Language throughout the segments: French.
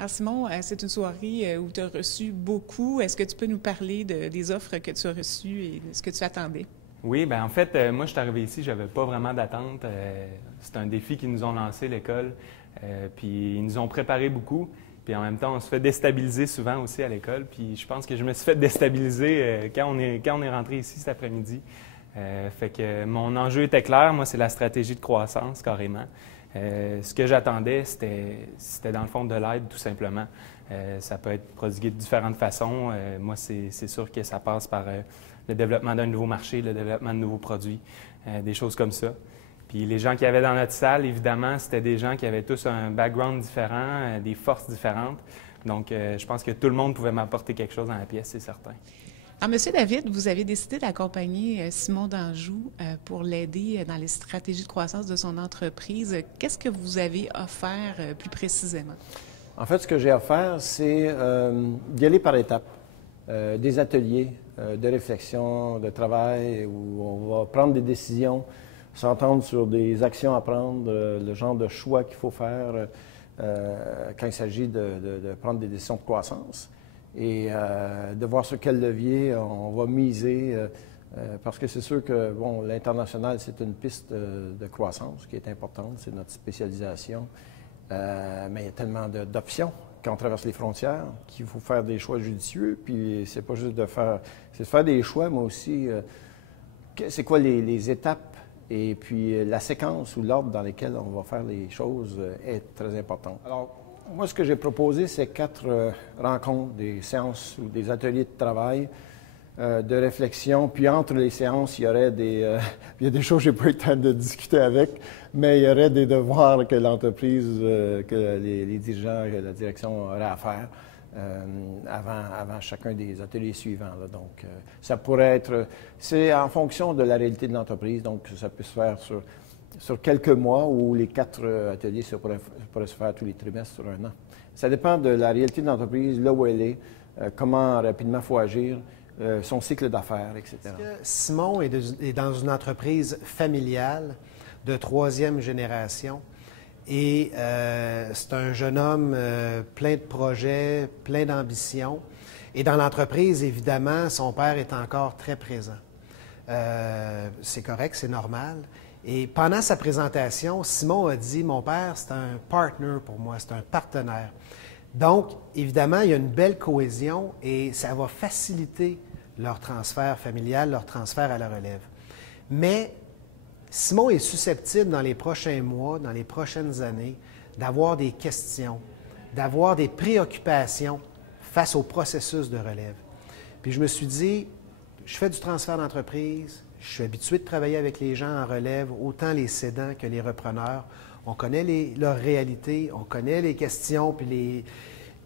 Alors Simon, c'est une soirée où tu as reçu beaucoup. Est-ce que tu peux nous parler des offres que tu as reçues et de ce que tu attendais? Oui, ben en fait, moi, je suis arrivé ici, j'avais pas vraiment d'attente. C'est un défi qu'ils nous ont lancé, l'école. Puis ils nous ont préparé beaucoup. Puis en même temps, on se fait déstabiliser souvent aussi à l'école. Puis je pense que je me suis fait déstabiliser quand on est rentré ici cet après-midi. Fait que mon enjeu était clair. Moi, c'est la stratégie de croissance, carrément. Ce que j'attendais, c'était dans le fond de l'aide, tout simplement. Ça peut être prodigué de différentes façons. Moi, c'est sûr que ça passe par le développement d'un nouveau marché, le développement de nouveaux produits, des choses comme ça. Puis les gens qui avaient dans notre salle, évidemment, c'était des gens qui avaient tous un background différent, des forces différentes. Donc, je pense que tout le monde pouvait m'apporter quelque chose dans la pièce, c'est certain. Alors, Monsieur David, vous avez décidé d'accompagner Simon Danjou pour l'aider dans les stratégies de croissance de son entreprise. Qu'est-ce que vous avez offert plus précisément? En fait, ce que j'ai offert, c'est d'y aller par étapes. Des ateliers de réflexion, de travail, où on va prendre des décisions, s'entendre sur des actions à prendre, le genre de choix qu'il faut faire quand il s'agit de prendre des décisions de croissance et de voir sur quel levier on va miser, parce que c'est sûr que bon, l'international, c'est une piste de croissance qui est importante, c'est notre spécialisation, mais il y a tellement d'options quand on traverse les frontières qu'il faut faire des choix judicieux, puis c'est pas juste c'est de faire des choix, mais aussi c'est quoi les étapes et puis la séquence ou l'ordre dans lesquels on va faire les choses est très important. Alors, moi, ce que j'ai proposé, c'est 4 rencontres, des séances ou des ateliers de travail, de réflexion. Puis entre les séances, il y aurait il y a des choses que je n'ai pas eu le temps de discuter avec, mais il y aurait des devoirs que l'entreprise, que les dirigeants, que la direction auraient à faire avant chacun des ateliers suivants. Là. Donc, ça pourrait être... C'est en fonction de la réalité de l'entreprise, donc ça peut se faire sur quelques mois ou les 4 ateliers pourraient se faire tous les trimestres sur un an. Ça dépend de la réalité de l'entreprise, là où elle est, comment rapidement il faut agir, son cycle d'affaires, etc. Est-ce que Simon est dans une entreprise familiale de 3e génération et c'est un jeune homme plein de projets, plein d'ambitions. Et dans l'entreprise, évidemment, son père est encore très présent. C'est correct, c'est normal. Et pendant sa présentation, Simon a dit « Mon père, c'est un partner pour moi, c'est un partenaire. » Donc, évidemment, il y a une belle cohésion et ça va faciliter leur transfert familial, leur transfert à la relève. Mais Simon est susceptible dans les prochains mois, dans les prochaines années, d'avoir des questions, d'avoir des préoccupations face au processus de relève. Puis je me suis dit, je fais du transfert d'entreprise, je suis habitué de travailler avec les gens en relève, autant les cédants que les repreneurs. On connaît leurs réalités, on connaît les questions puis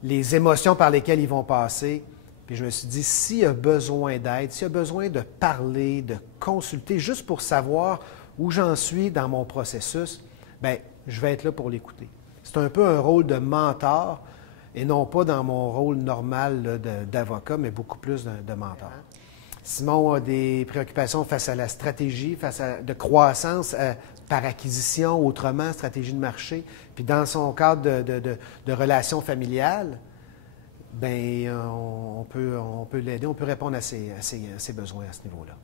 les émotions par lesquelles ils vont passer. Puis je me suis dit, s'il y a besoin d'aide, s'il y a besoin de parler, de consulter, juste pour savoir où j'en suis dans mon processus, bien, je vais être là pour l'écouter. C'est un peu un rôle de mentor et non pas dans mon rôle normal d'avocat, mais beaucoup plus de mentor. Simon a des préoccupations face à la stratégie, de croissance par acquisition, autrement, stratégie de marché. Puis dans son cadre de relations familiales, bien, on peut l'aider, on peut répondre à ses besoins à ce niveau-là.